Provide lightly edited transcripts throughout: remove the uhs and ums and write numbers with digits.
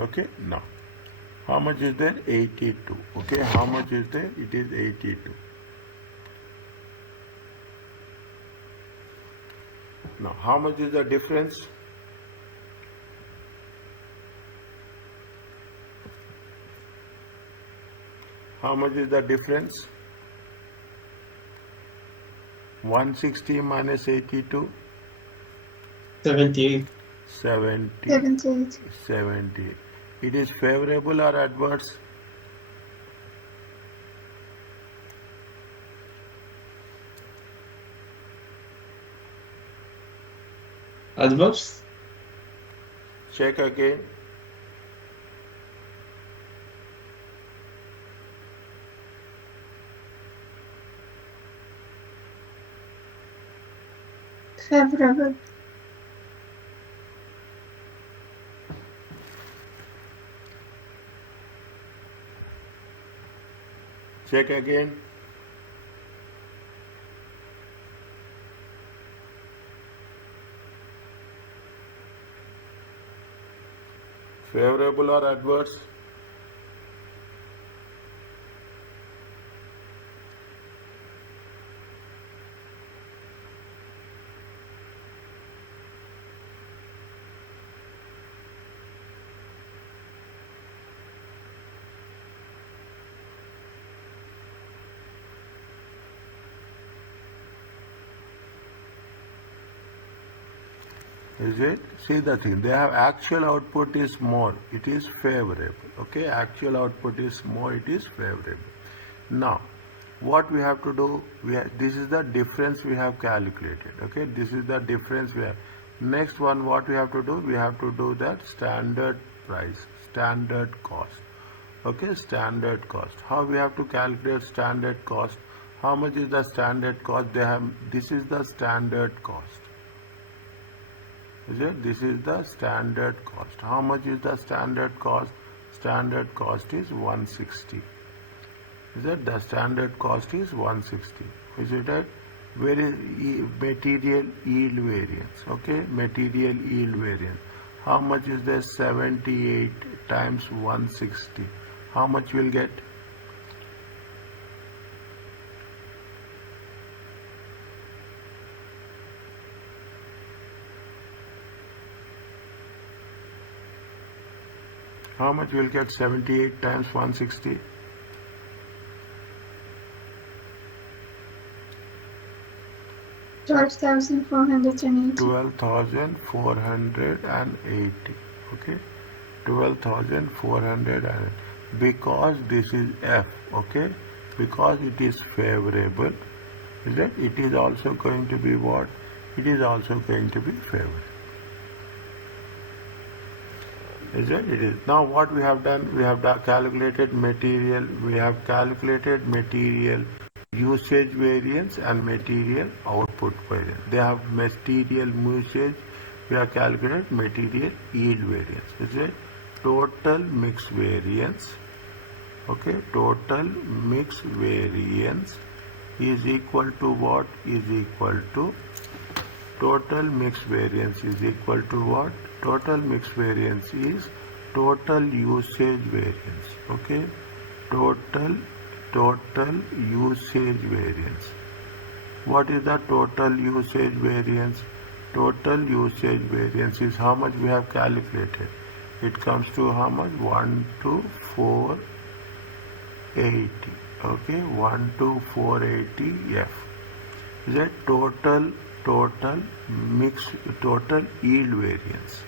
Okay, now how much is there? 82. Okay, how much is there? It is 82. Now how much is the difference? How much is the difference? 160 minus 82? 78. 70. 78. 70. It is favorable or adverse? Adverse? Check again. Favorable. Check again. Favorable or adverse? Is it? See the thing, they have actual output is more, it is favorable. Okay, actual output is more, it is favorable. Now, what we have to do, this is the difference we have calculated. Okay, this is the difference we have. Next one, what we have to do, we have to do that standard price, standard cost. Okay, standard cost. How we have to calculate standard cost? How much is the standard cost? They have, this is the standard cost. Is it? This is the standard cost. How much is the standard cost? Standard cost is 160. Is it? The standard cost is 160. Is it right? Where is material yield variance? Okay, material yield variance. How much is there? 78 times 160. How much will get? How much will get 78 times 160? $12,480. 12,480. Okay, 12,400, because this is F. Okay, because it is favorable. Is that? It is also going to be what? It is also going to be favorable. Is it? It is. Now what we have done, we have calculated material, we have calculated material usage variance and material output variance. They have material usage, we have calculated material yield variance. Is it? Total mix variance. Okay, total mix variance is equal to what? Is equal to, total mix variance is equal to what? Total mix variance is total usage variance. Okay, total usage variance. What is the total usage variance? Total usage variance is how much we have calculated. It comes to how much? 12480. Okay, 12480 F. Is that total mix, total yield variance?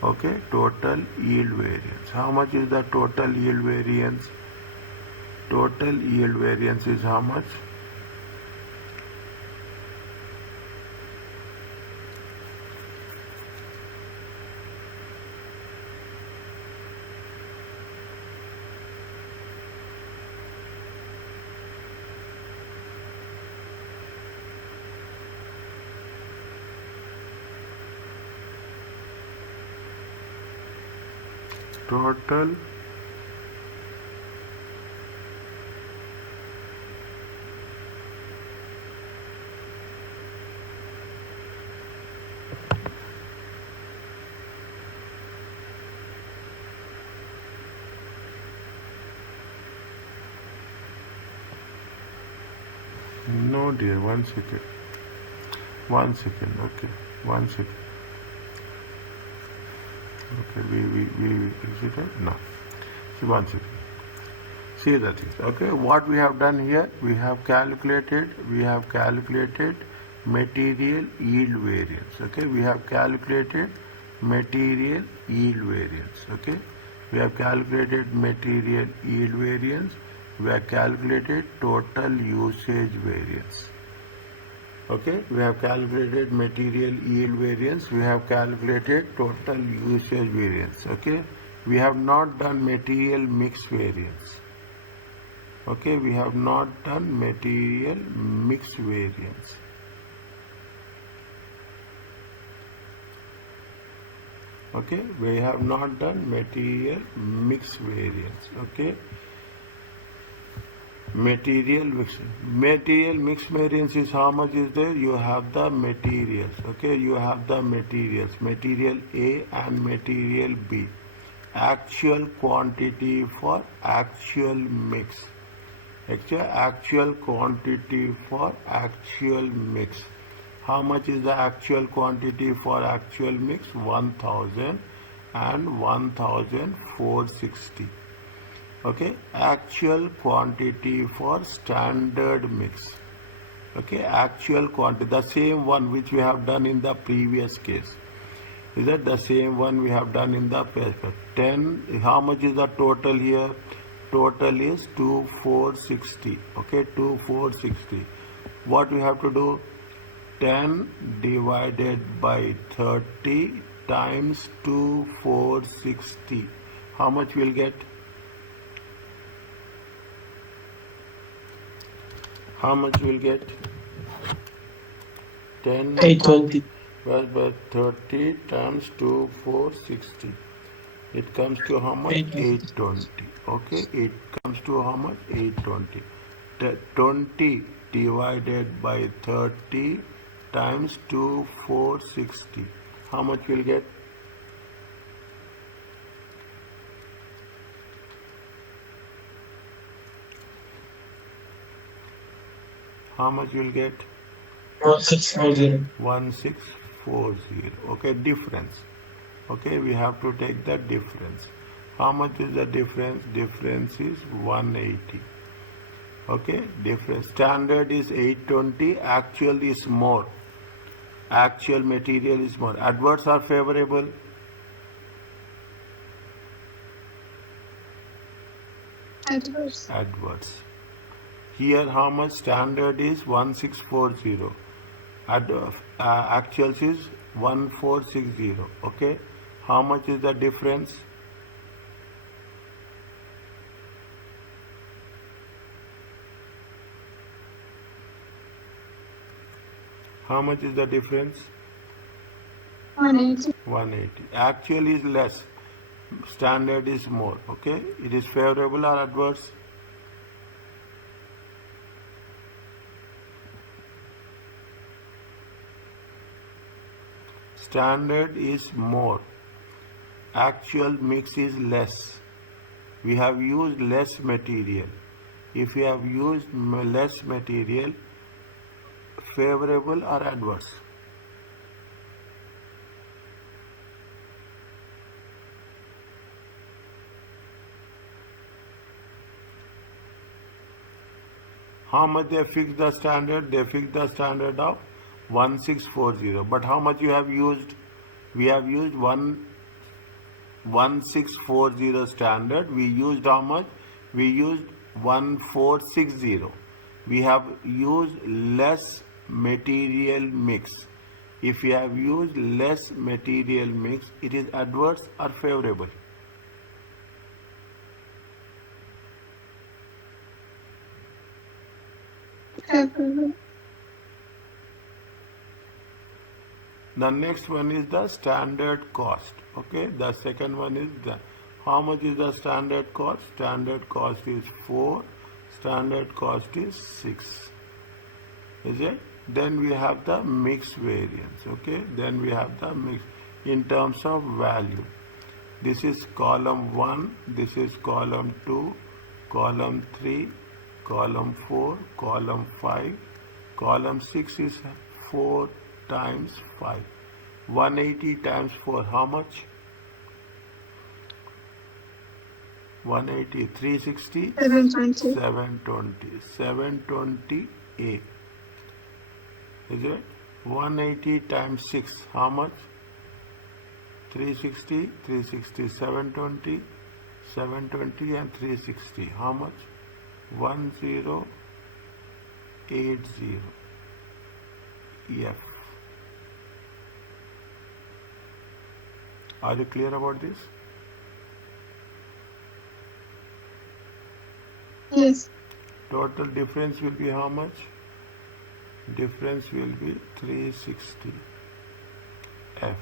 Okay, total yield variance. How much is the total yield variance? Total yield variance is how much? Total No dear, 1 second. 1 second, okay. 1 second. Okay, is it right? No. See, 1 second. See the things. Okay, what we have done here, we have calculated material yield variance. Okay, we have calculated material yield variance. Okay, we have calculated material yield variance. We have calculated total usage variance. Okay, we have calculated material yield variance. We have calculated total usage variance. Okay, we have not done material mix variance. Okay, we have not done material mix variance. Okay, we have not done material mix variance. Okay, material mix variance is how much is there? You have the materials. Okay, you have the materials, material A and material B, actual quantity for actual mix. Actual quantity for actual mix. How much is the actual quantity for actual mix? 1000 and 1460. Okay, actual quantity for standard mix. Okay, actual quantity, the same one which we have done in the previous case. Is that the same one we have done in the previous case? 10, how much is the total here? Total is 2460. Okay, 2460. What we have to do? 10 divided by 30 times 2460. How much we'll get? How much we'll get? 10 820. by 30 times 2460. It comes to how much? 820. Okay, it comes to how much? 820. 20 divided by 30 times 2460. How much we'll get? How much you'll get? 1640. 1640. Okay, difference. Okay, we have to take the difference. How much is the difference? Difference is 180. Okay, difference. Standard is 820, actual is more. Actual material is more. Adverse or favorable? Adverse. Adverse. Here how much? Standard is 1640. Actuals is 1460. Okay, how much is the difference? How much is the difference? 180. 180. Actual is less, standard is more. Okay, it is favorable or adverse? Standard is more, actual mix is less. We have used less material. If we have used less material, favorable or adverse? How much they fix the standard? They fix the standard of 1640. But how much you have used? We have used 1640 standard. We used how much? We used 1460. We have used less material mix. If we have used less material mix, it is adverse or favorable? Favorable. The next one is the standard cost. Okay, the second one is the, how much is the standard cost? Standard cost is 4, standard cost is 6. Is it? Then we have the mix variance. Okay, then we have the mix in terms of value. This is column 1, this is column 2, column 3, column 4, column 5, Column 6 is 4 times 5. 180 times 4, how much? 180, 360, 720. 720. 720A. Is it? 180 times 6, how much? 360, 360, 720, 720 and 360. How much? 1080. F. Are you clear about this? Yes. Total difference will be how much? Difference will be 360 F.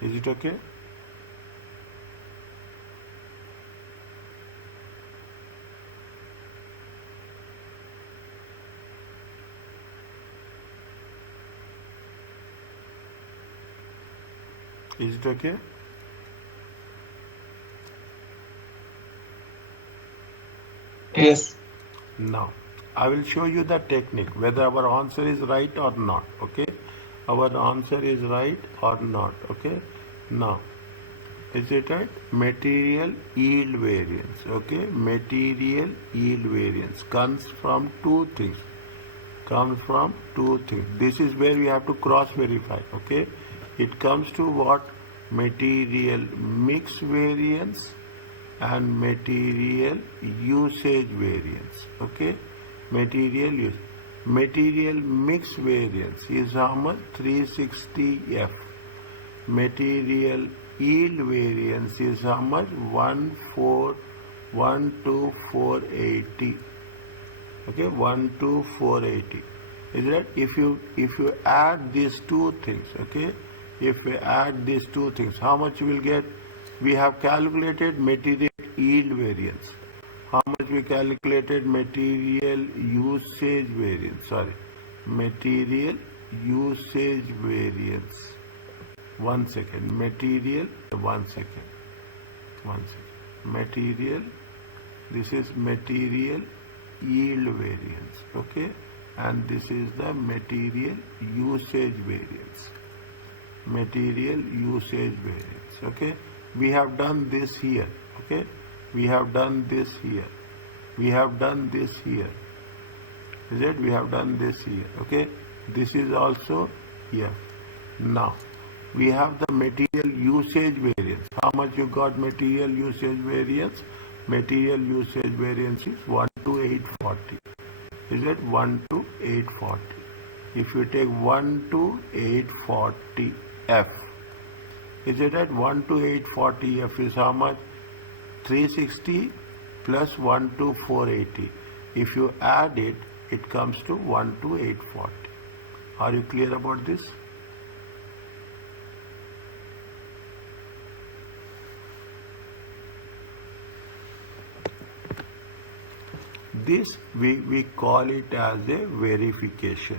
Is it okay? Is it okay? Yes. Now, I will show you the technique, whether our answer is right or not, okay? Our answer is right or not, okay? Now, is it right? Material yield variance, okay? Material yield variance comes from two things. This is where we have to cross verify, okay? It comes to what? Material mix variance and material usage variance, okay? Material mix variance is how much? 360 F. Material yield variance is how much? 12480. Okay, 12480. Is that if you add these two things, okay? If we add these two things, how much you will get? We have calculated material yield variance. How much we calculated material usage variance? Sorry, material usage variance. 1 second. Material. 1 second. 1 second. Material. This is material yield variance. Okay, and this is the material usage variance. Material usage variance. Okay, we have done this here. Okay, we have done this here. We have done this here. Is it? We have done this here. Okay, this is also here. Now we have the material usage variance. How much you got material usage variance? Material usage variance is 1 to 840. Is it 1 to 840? If you take 1 to 840 F, is it at 1 to 840 F is how much? 360 plus 1 to 480. If you add it, it comes to 1 to 840. Are you clear about this? This we call it as a verification.